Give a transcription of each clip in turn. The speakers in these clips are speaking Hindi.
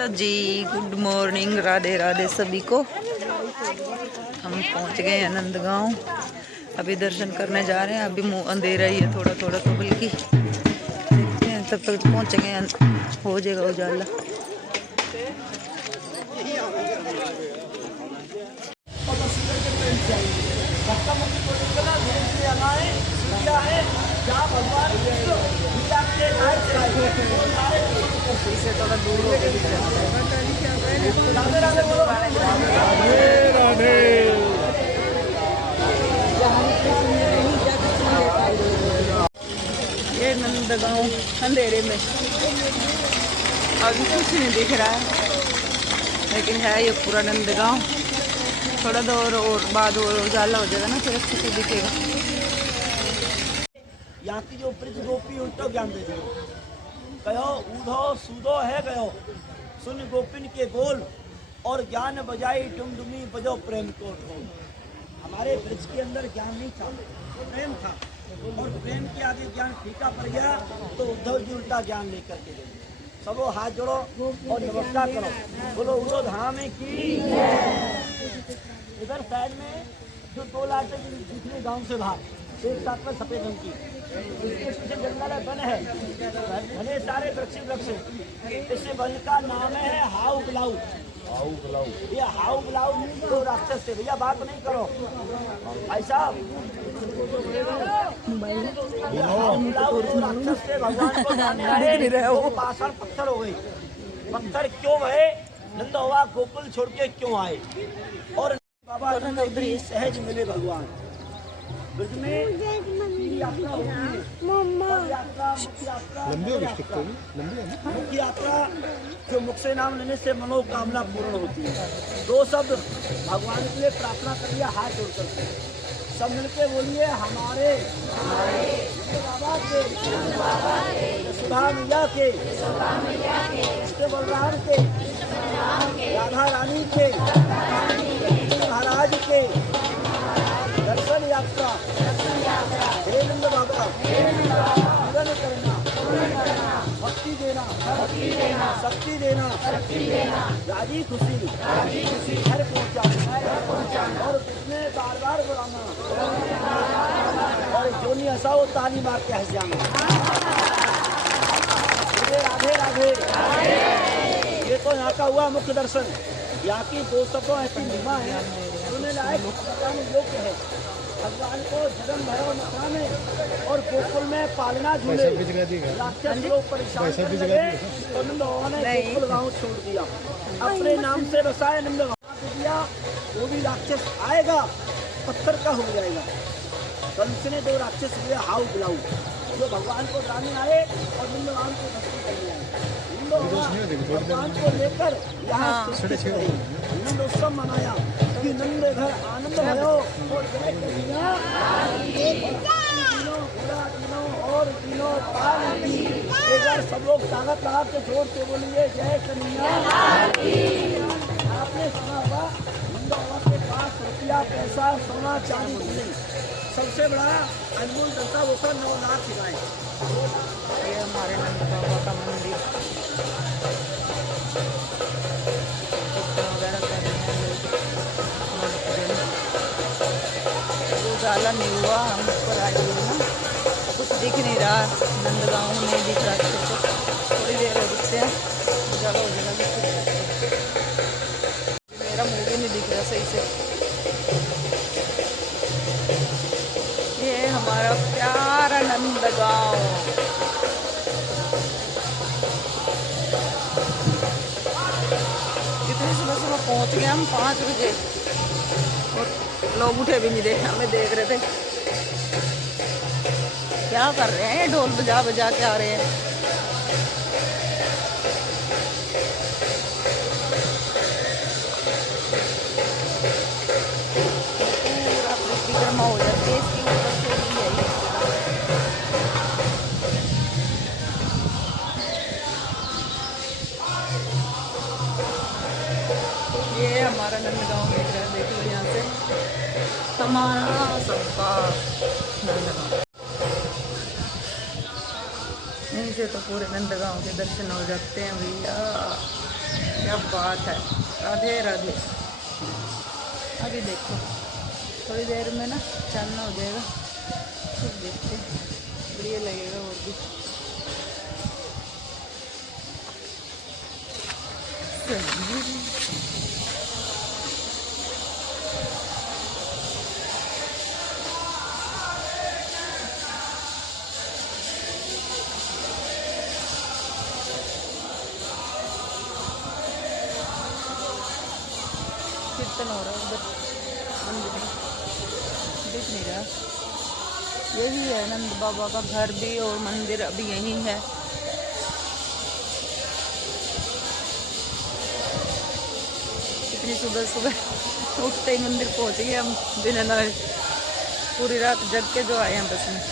हेलो जी, गुड मॉर्निंग, राधे राधे सभी को। हम पहुंच गए हैं नंदगांव। अभी दर्शन करने जा रहे हैं। अभी अंधेरा ही है थोड़ा थोड़ा, तो बल्कि देखते हैं तब तक पहुंचेंगे, हो जाएगा उजाला। इसे थोड़ा दूर हो ये नंदगांव अंधेरे में अभी कुछ नहीं दिख रहा है, लेकिन है ये पूरा नंदगांव। थोड़ा दूर और बाद और उजाला हो जाएगा ना, फिर अच्छे से दिखेगा। यहाँ की जो ब्रज गोपी उल्टो ज्ञान दे दियो, कहो ऊधो सूदो है गयो, सुन गोपिन के गोल और ज्ञान बजाई डुमडुमी बजो प्रेम को ढोल। हमारे ब्रज के अंदर ज्ञान नहीं था, प्रेम था, और प्रेम के आगे ज्ञान फीका पड़ गया तो उद्धव जी उल्टा ज्ञान लेकर के गए। सबो हाथ जोड़ो और नमस्कार करो, बोलो उद्धव धाम की। इधर साइड में जो दो लाटे दूसरे गांव से बाहर एक साथ में सफेद रंग की, इसके पीछे जंगल है, वन है, घने सारे वृक्ष। इस वन का नाम है हाउ बुलाऊ। ये हाउ बुलाऊ तो राक्षस थे भैया, बात नहीं करो ऐसा। हाउ बुलाऊ तो राक्षस थे, भगवान को जानने आए वो पाषाण पत्थर हो गए। पत्थर क्यों भये? नंद हुआ गोकुल छोड़ के क्यों आए? और बाबा सहज मिले भगवान। ब्रज में यात्रा होती है, मुख्य यात्रा जो मुख से नाम लेने से मनोकामना पूर्ण होती है। दो शब्द भगवान के लिए प्रार्थना करिए हाथ जोड़ करके, सब मिलके बोलिए हमारे बाबा के, सुधा मैया के, बलराम के, राधा रानी के, महाराज के दर्शन यात्रा। हे नंद बाबा पूर्ण करना, भक्ति देना, शक्ति देना, राजी खुशी घर पहुँचाना, और उसमें बार बार बुलाना, और जो नहीं हंसा वो ताली मार के हंस जाना। राधे राधे। ये तो यहाँ का हुआ मुख्य दर्शन। यहाँ की दो शब्दों ऐसी महिमा है, सुनने लायक योग्य है। भगवान को जन्म भैरव मथुरा में और गोकुल में पालना झूले, राक्षस लोग परेशान करने लगे तो नंद बाबा ने गोकुल गाँव छोड़ दिया, अपने नाम से बसाए नंद बाबा दिया। वो भी राक्षस आएगा पत्थर का हो जाएगा। कंस ने दो राक्षस हुए हाउ बुलाऊ, जो भगवान को जाने आए और नंद भगवान को भक्ति करने आए। भगवान को लेकर यहाँ नंद उत्सव मनाया कि नंद घर आनंद भयो और जय कन्हैया और दिनों पाल की। एक बार सब लोग ताकत लगा के जोर से बोलिए जय कन्हैया। आपने सुना होगा नंद बाबा के पास रुपया पैसा सोना चांदी नहीं, सबसे बड़ा अनमोल दस्ता वो था 9 लाख गाय। ये हमारे नंद बाबा का मंदिर उजाला नहीं हुआ, हम ऊपर आए हुए ना, कुछ दिख नहीं रहा। नंदगांव नहीं दिख रहा, तो थोड़ी देर रुकते हैं, उजाला हो जाएगा। मेरा मुँह भी नहीं दिख रहा सही से। ये हमारा प्यारा नंदगांव। कितनी सुबह सुबह पहुंच गए हम, 5 बजे, और लोग उठे भी नहीं, देखे हमें देख रहे थे। क्या कर रहे हैं? ढोल बजा बजा के आ रहे हैं। पूरा परिक्रमा हो जाती है इसकी ऊपर से ही है। ये हमारा नंदगांव दिख रहा है, देख लो यहाँ से हमारा सबका नंदगांव। यहीं से तो पूरे नंदगांव के दर्शन हो जाते हैं भैया। क्या बात है। राधे राधे। अभी देखो थोड़ी देर में ना चलना हो जाएगा, फिर देखते हैं, बढ़िया लगेगा और भी। कीर्तन हो रहा है उधर मंदिर में, दिख नहीं रहा। यही है नंद बाबा का घर भी और मंदिर अभी यही है। इतनी सुबह सुबह उठते ही मंदिर पहुंच गए हम बिना नहाए, पूरी रात जग के जो आए हैं बस में।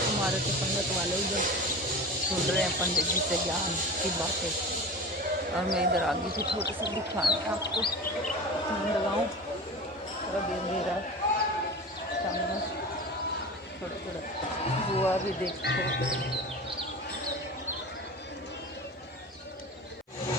हमारे तो पंडित वाले उधर सुन रहे हैं पंडित जी से ज्ञान की बातें, और मैं इधर आ गई थी छोटे से दिखाने आपको नंदगांव। थोड़ा अंधेरा सामने थोड़ा थोड़ा हुआ भी देखो।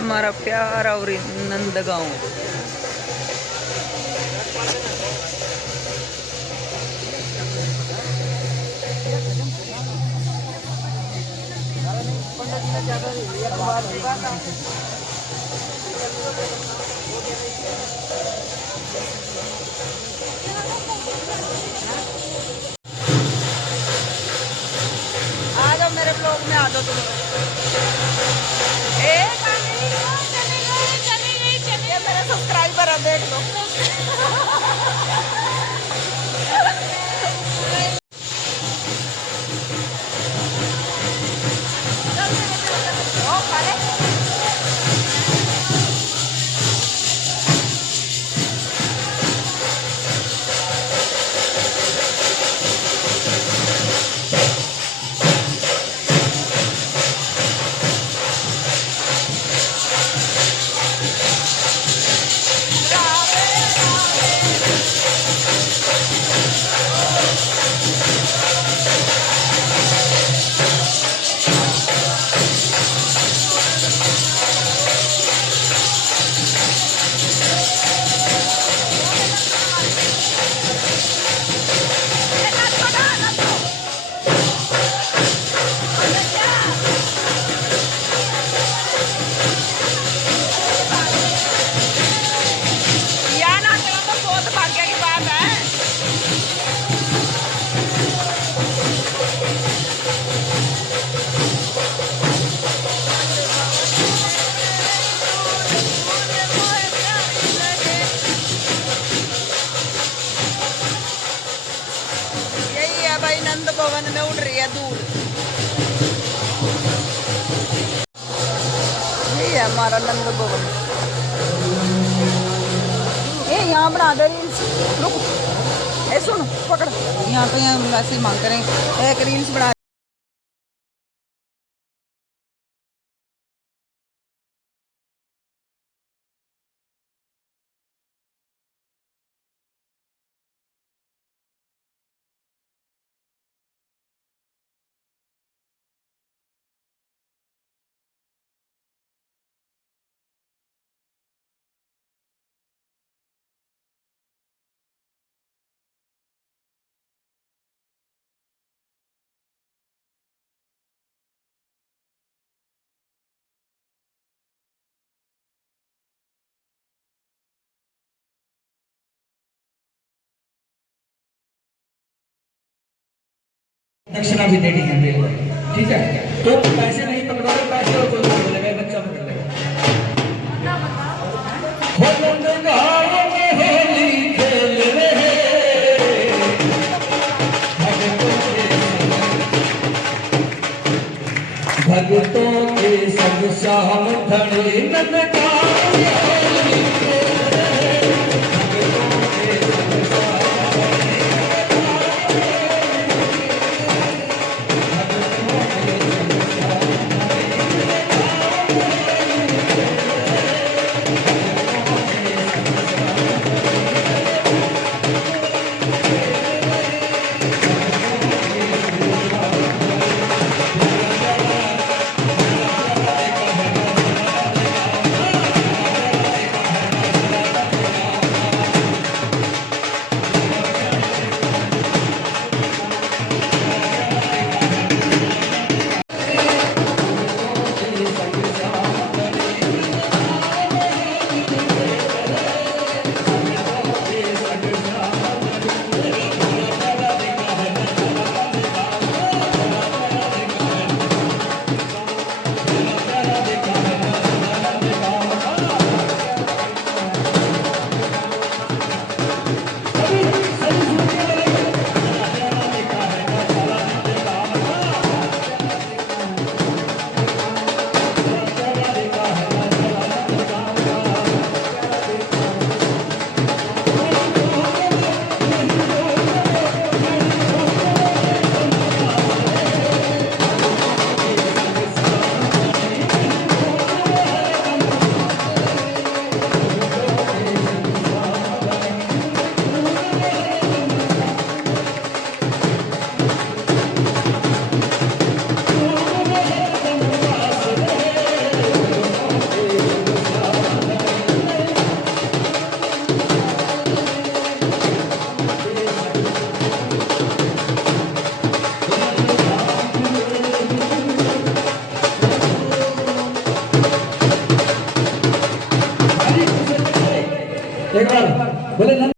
हमारा प्यारा और नंदगांव। आ जाओ मेरे ब्लॉग में, आ जाओ तुम। ये मेरे सब्सक्राइबर है, देख लो। नंद भवन में उड़ रही है दूर। यही है हमारा नंद भवन। ये यहाँ बना दे रील्स, रुक, ए सुन पकड़, यहाँ पे वैसे मांग करें एक रील्स बना। दक्षिणा भी देनी है मेरे भाई, ठीक है। तो पैसे नहीं पकड़ोगे, पैसे और कोई पकड़ लेगा, बच्चा पकड़ लेगा। भगतों के संग श्याम धनी ननकाने एक बार बोले नंद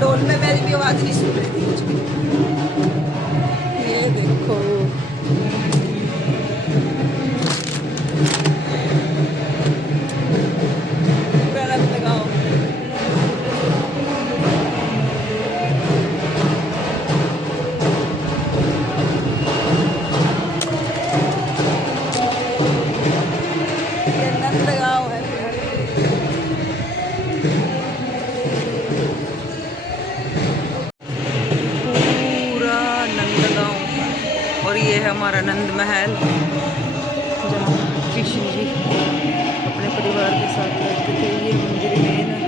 ढोल में मेरी भी आवाज नहीं सुन रही थी मुझको। ये देखो लगाओ। पूरा नंदगांव, और ये है हमारा नंद महल, जहाँ कृष्ण जी अपने परिवार के साथ रहते थे। ये मंदिर मेन है।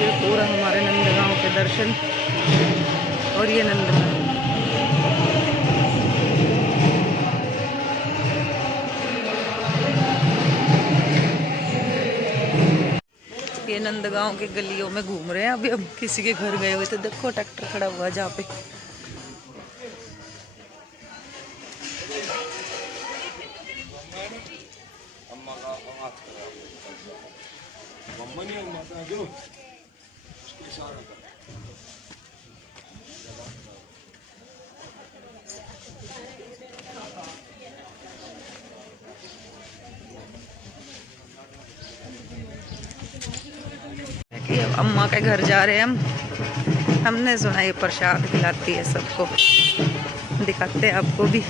ये पूरा हमारे नंदगांव के दर्शन, और ये नंद महल। ये नंदगांव के गलियों में घूम रहे हैं। अभी हम किसी के घर गए हुए थे, देखो ट्रैक्टर खड़ा हुआ है जहाँ पे। कि अब अम्मा के घर जा रहे हैं हम। हमने सुना ये प्रसाद खिलाती है सबको, दिखाते हैं आपको भी।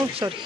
Oh, sorry.